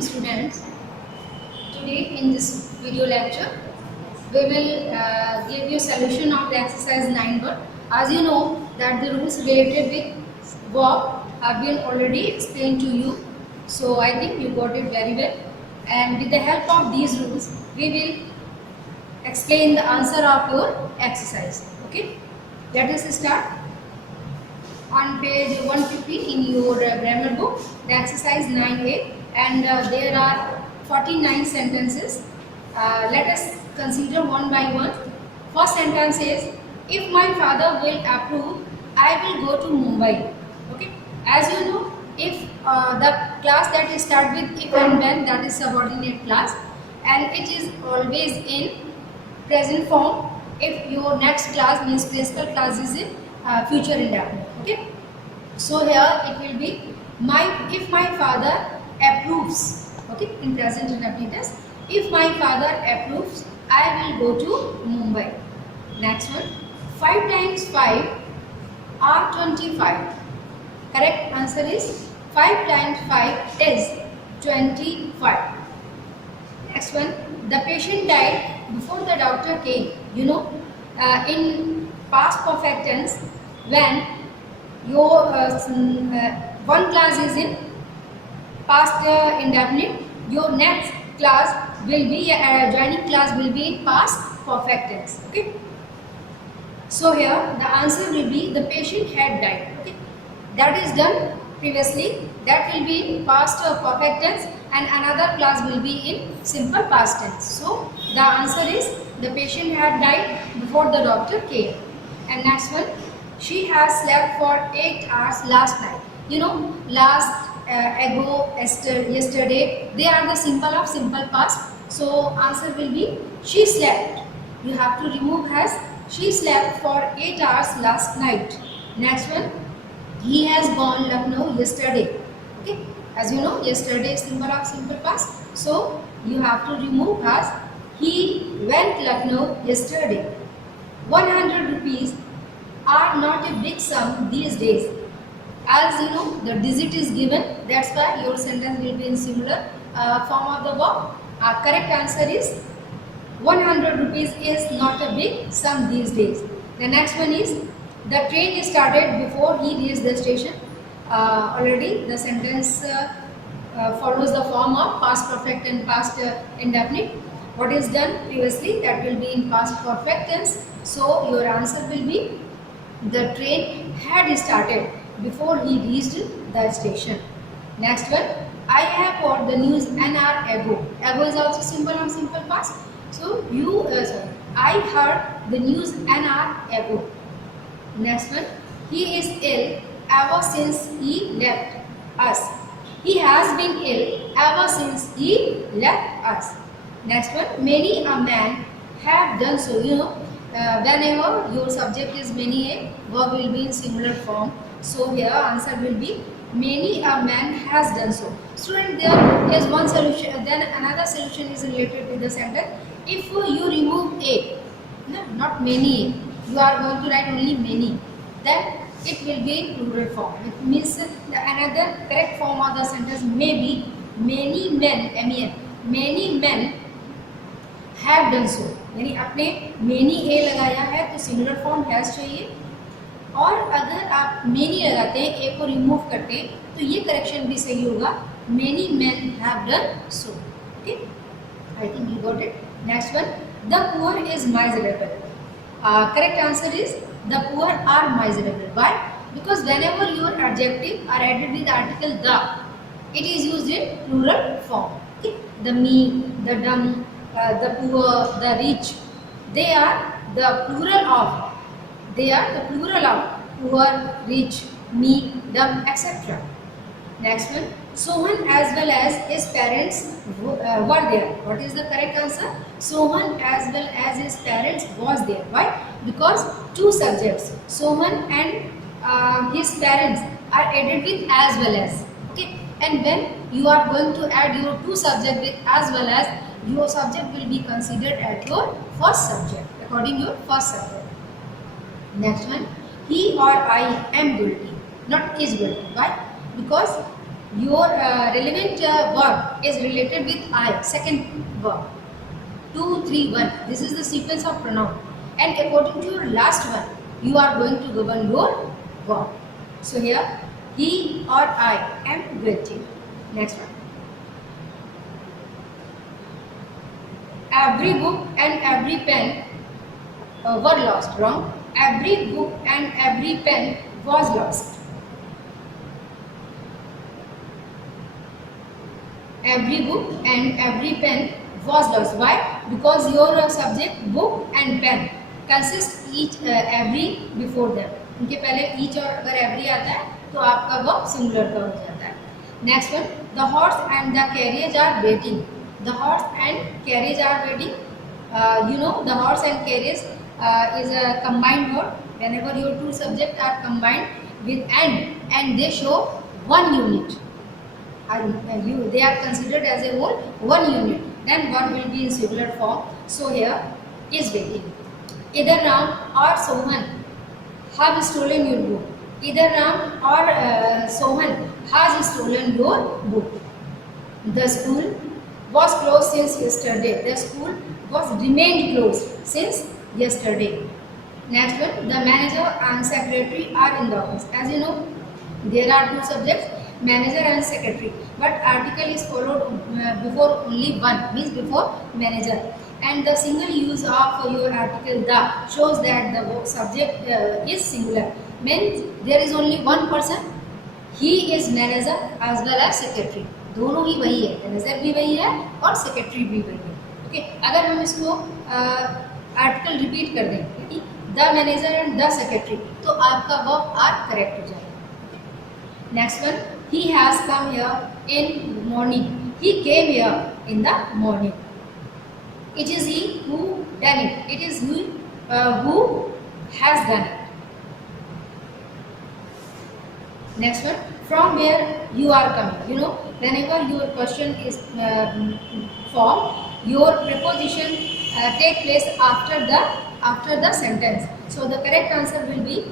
morning, students. Today in this video lecture, we will give you solution of the exercise 9.1. As you know that the rules related with verb have been already explained to you. So I think you got it very well. And with the help of these rules, we will explain the answer of your exercise. Okay, let us start. On page 150 in your grammar book, the exercise 9a, and there are 49 sentences. Let us consider one by one. First sentence is, if my father will approve, I will go to Mumbai. Okay, as you know, if the class that is start with if and when, that is subordinate class, and it is always in present form. If your next class means principal class is in future indefinite. Okay, so here it will be if my father approves. Okay, in present indefinite tense, if my father approves, I will go to Mumbai. Next one, 5 times 5 are 25. Correct answer is 5 times 5 is 25. Next one, the patient died before the doctor came. You know, in past perfect tense, when your one class is in past indefinite, your next class will be joining class will be in past perfect tense. Okay, so here the answer will be the patient had died. Okay, that is done previously, that will be in past perfect tense, and another class will be in simple past tense. So the answer is the patient had died before the doctor came. And next one, she has slept for 8 hours last night. You know, last, ago, yesterday, they are the symbol of simple past. So answer will be she slept. You have to remove has. She slept for 8 hours last night. Next one, he has gone Lucknow yesterday. Okay, as you know, yesterday is symbol of simple past. So you have to remove has. He went Lucknow yesterday. 100 rupees are not a big sum these days. As you know, the digit is given, that's why your sentence will be in similar form of the verb. Correct answer is 100 rupees is not a big sum these days. The next one is, the train started before he reached the station. Already the sentence follows the form of past perfect and past indefinite. What is done previously, that will be in past perfect tense. So your answer will be, the train had started before he reached the station. Next one, I have heard the news an hour ago. Ago is also symbol of simple past. So I heard the news an hour ago. Next one, he is ill ever since he left us. He has been ill ever since he left us. Next one, many a man have done so. You know, whenever your subject is many, a verb will be in similar form. So here answer will be many a man has done so. Student, there is one solution. Then another solution is related with the sentence. If you remove a, no, not many, you are going to write only many, then it will be in plural form. It means another correct form of the sentence may be many men, men, many men have done so. यानी आपने many a लगाया है तो similar form has चाहिए, और अगर आप many लगाते हैं, a को रिमूव करते हैं, तो ये करेक्शन भी सही होगा, many men have done so. Okay, I think you got it. Next one, the poor is miserable. Correct answer is the poor are miserable. Why? Because whenever your adjective are added with the article the, it is used in plural form. Okay? The meek, the dumb, the poor, the rich, they are the plural of. They are the plural of poor, rich, meek, dumb, etc. Next one, Sohan as well as his parents were there. What is the correct answer? Sohan as well as his parents was there. Why? Because two subjects, Sohan and his parents, are added with as well as. Okay, and when you are going to add your two subjects with as well as, your subject will be considered as your first subject according to your first subject. Next one, he or I am guilty, not is guilty. Why? Because your relevant verb is related with I, second verb. 2, 3, 1. This is the sequence of pronoun. And according to your last one, you are going to govern your verb. So here, he or I am greeting. Next one. Every book and every pen were lost. Wrong. Every book and every pen was lost. Every book and every pen was lost. Why? Because your subject book and pen consist each every before them. उनके पहले each और अगर every आता है तो आपका verb singular का हो जाता है. Next one, the horse and the carriage are waiting. The horse and carriage are waiting. You know the horse and carriage is a combined word. Whenever your two subjects are combined with and they show one unit. They are considered as a whole one unit, then verb will be in singular form. So here is waiting. Either Ram or Sohan have stolen your book. Either Ram or Sohan has stolen your book. The school was closed since yesterday. The school was remained closed since yesterday. Next one, the manager and secretary are in the office. As you know, there are two subjects, manager and secretary, but article is followed before only one, means before manager, and the single use of your article the shows that the subject is singular, means there is only one person, he is manager as well as secretary. दोनों ही वही है, manager भी वही है और secretary भी वही है. ओके, अगर हम इसको आर्टिकल रिपीट कर दें, the manager and the secretary, तो आपका वर्ब आर करेक्ट हो जाएगा. Next one, he has come here in morning. He came here in the morning. It is he who done it. It is he who has done it. Next one, from where you are coming. You know, whenever your question is formed, your preposition take place after the sentence. So the correct answer will be,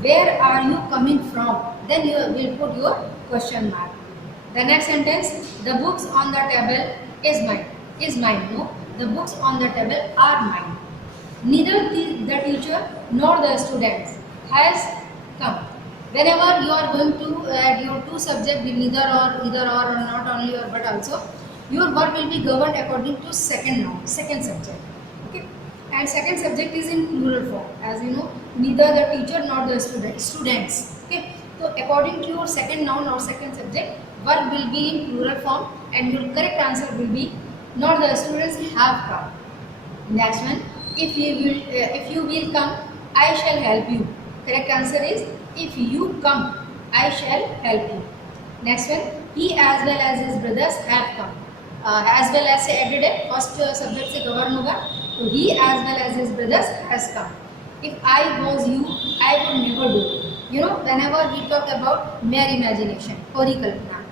where are you coming from? Then you will put your question mark. The next sentence, the books on the table is mine. Is mine. No, the books on the table are mine. Neither the teacher nor the students has come. Whenever you are going to add your two subjects with either or not only or but also, your verb will be governed according to second noun, second subject. Okay, and second subject is in plural form. As you know, neither the teacher nor the students. Okay, so according to your second noun or second subject, verb will be in plural form, and your correct answer will be, nor the students have come. Next one, if you will come, I shall help you. Correct answer is, if you come, I shall help you. Next one, he as well as his brothers have come. As well as से added है, first subject से govern होगा, तो he as well as his brothers has come. If I was you, I would never do. You know, whenever we talk about mere imagination, परिकल्पना,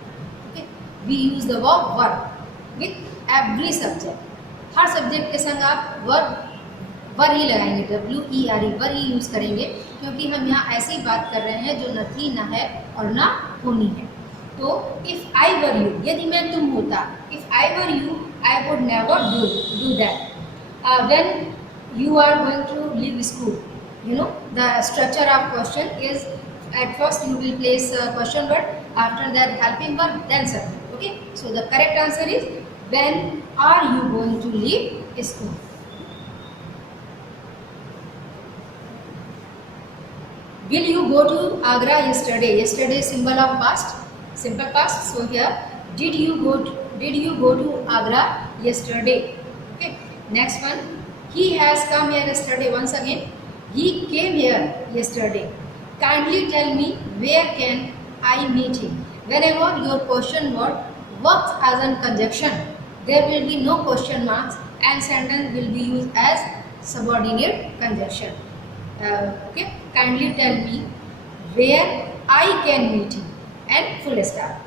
okay, we use the verb with every subject. Her subject के संग आप वर ही लगाएंगे, WERE were he use करेंगे, क्योंकि हम यहाँ ऐसी बात कर रहे हैं जो न थी, न है और न होनी है. तो इफ़ आई वर यू, यदि मैं तुम होता, if I were you, I would never do that. When you are going to leave school, you know, the structure of question is, at first you will place a question word, after that helping verb, then subject. Okay, so the correct answer is, when are you going to leave school? Will you go to Agra yesterday? Yesterday is symbol of past, simple past. So here, did you go to Agra yesterday? Okay, next one, he has come here yesterday. Once again, he came here yesterday. Kindly tell me, where can I meet him? Whenever your question word works as a conjunction, there will be no question marks and sentence will be used as subordinate conjunction. Okay, kindly tell me where I can meet him and full stop.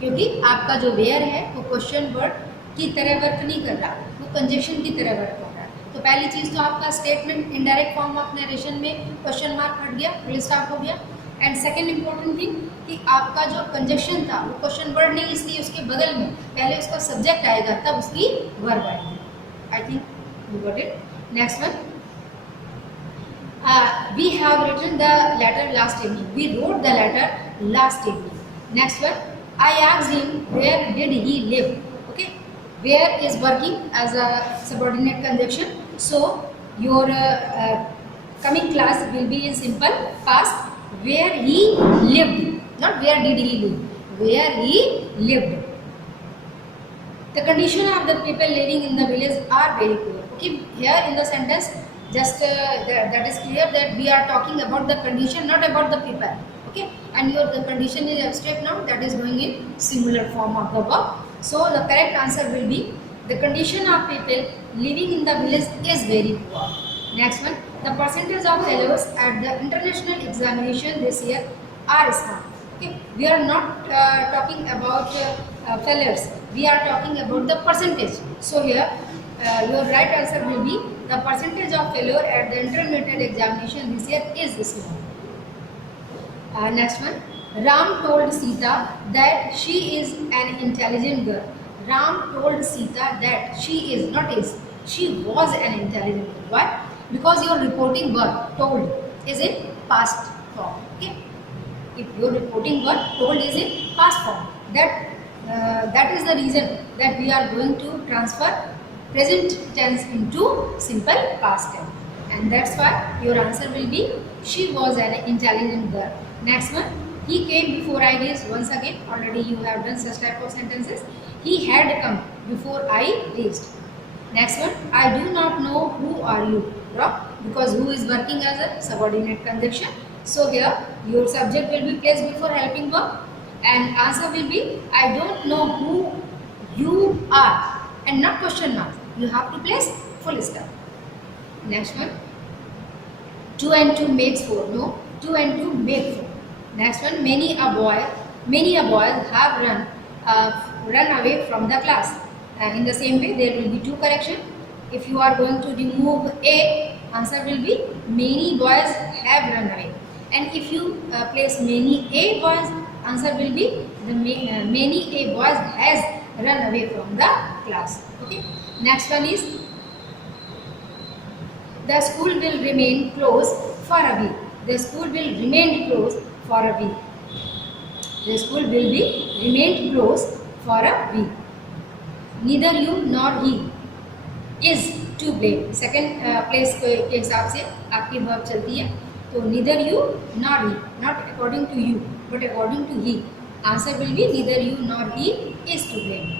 क्योंकि आपका जो where है वो question word की तरह work नहीं कर रहा, वो कंजक्शन की तरह वर्क कर रहा है. तो पहली चीज़ तो आपका statement indirect form of narration में क्वेश्चन मार्क हट गया, फुल स्टॉप हो गया. एंड सेकेंड इम्पोर्टेंट थिंग कि आपका जो कंजक्शन था वो क्वेश्चन वर्ड नहीं, इसलिए उसके बगल में पहले उसका सब्जेक्ट आएगा तब उसकी वर्ब आएगी. I think you got it. Next one, we have written the letter last evening. We wrote the letter last evening. Next one, I asked him where did he live. Okay, where is working as a subordinate conjunction. So your coming class will be in simple past. Where he lived, not where did he live. Where he lived. The condition of the people living in the village are very poor. Okay, here in the sentence, just that is clear that we are talking about the condition, not about the people. Okay, and your the condition is abstract noun, that is going in singular form of the verb. So the correct answer will be the condition of people living in the village is very poor. Next one, the percentage of failures at the international examination this year are small. Okay, we are not talking about failures, we are talking about the percentage. So here your right answer will be the percentage of failure at the intermediate examination this year is small. Next one, Ram told Sita that she is an intelligent girl. Ram told Sita that she is, not is, she was an intelligent girl. Why? Because your reporting verb told is in past form. Okay, if your reporting verb told is in past form, that is the reason that we are going to transfer present tense into simple past tense, and that's why your answer will be she was an intelligent girl. Next one, he came before I reached. Once again, already you have done such type of sentences. He had come before I reached. Next one, I do not know who are you. Drop, because who is working as a subordinate conjunction. So here your subject will be placed before helping verb, and answer will be I don't know who you are, and not question mark. You have to place full stop. Next one, 2 and 2 makes 4. No, 2 and 2 make 4. Next one, many a boy have run away from the class. In the same way, there will be two correction. If you are going to remove a, answer will be many boys have run away. And if you place many a boys, answer will be the many a boys has run away from the class. Okay. Next one is the school will remain closed for a week. The school will remain closed for a week. The school will be remained closed for a week. Neither you nor he is to blame. Second place के हिसाब से आपकी verb चलती है, तो neither you nor he, not according to you but according to he. Answer will be neither you nor he is to blame.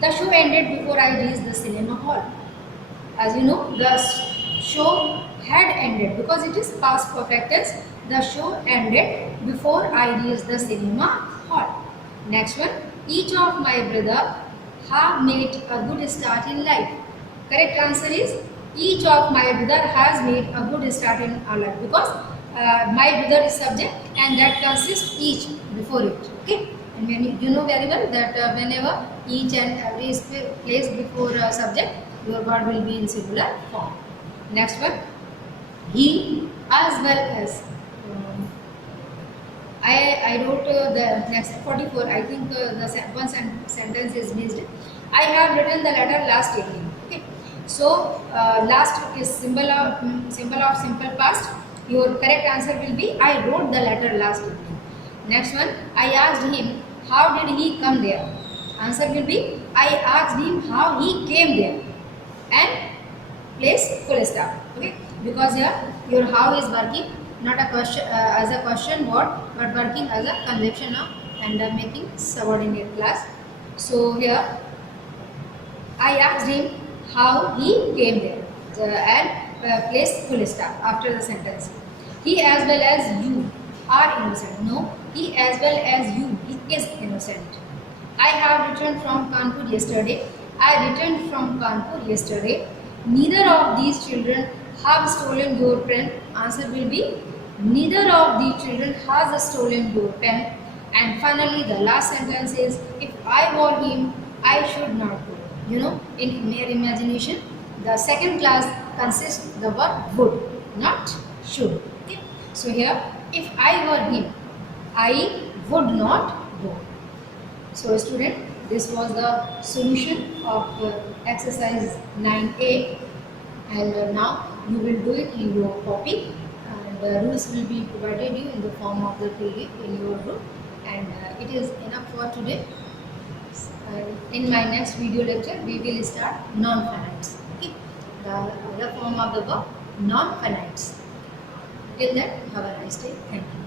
The show ended before I reached the cinema hall. As you know, the show had ended because it is past perfect tense. The show ended before I reached the cinema hall. Next one, each of my brother have made a good start in life. Correct answer is each of my brother has made a good start in our life, because my brother is subject and that consists each before it. Okay, and when you know very well that whenever each and every is placed before a subject, your word will be in singular form. Next one, he as well as. I wrote the next 44. I think the one sentence is missed. I have written the letter last evening. Okay, so last is symbol of simple past. Your correct answer will be I wrote the letter last evening. Next one, I asked him how did he come there. Answer will be I asked him how he came there, and place full stop. Okay, because here your how is working not a question as a question word, but working as a conjunction of and making subordinate class. So here I asked him how he came there, and place full stop after the sentence. He as well as you are innocent. No, he as well as you he is innocent. I have returned from Kanpur yesterday. I returned from Kanpur yesterday. Neither of these children have stolen your pen. Answer will be neither of the children has stolen your pen. And finally the last sentence is if I were him I should not go. You know, in mere imagination the second class consists the verb would, not should. Okay, so here If I were him, I would not go. So student, this was the solution of exercise 9A, and now you will do it in your copy, and the rules will be provided you in the form of the PDF in your room, and it is enough for today. In my next video lecture, we will start non-finites. Okay, the other form of the verb, non-finites. Till then, have a nice day. Thank you.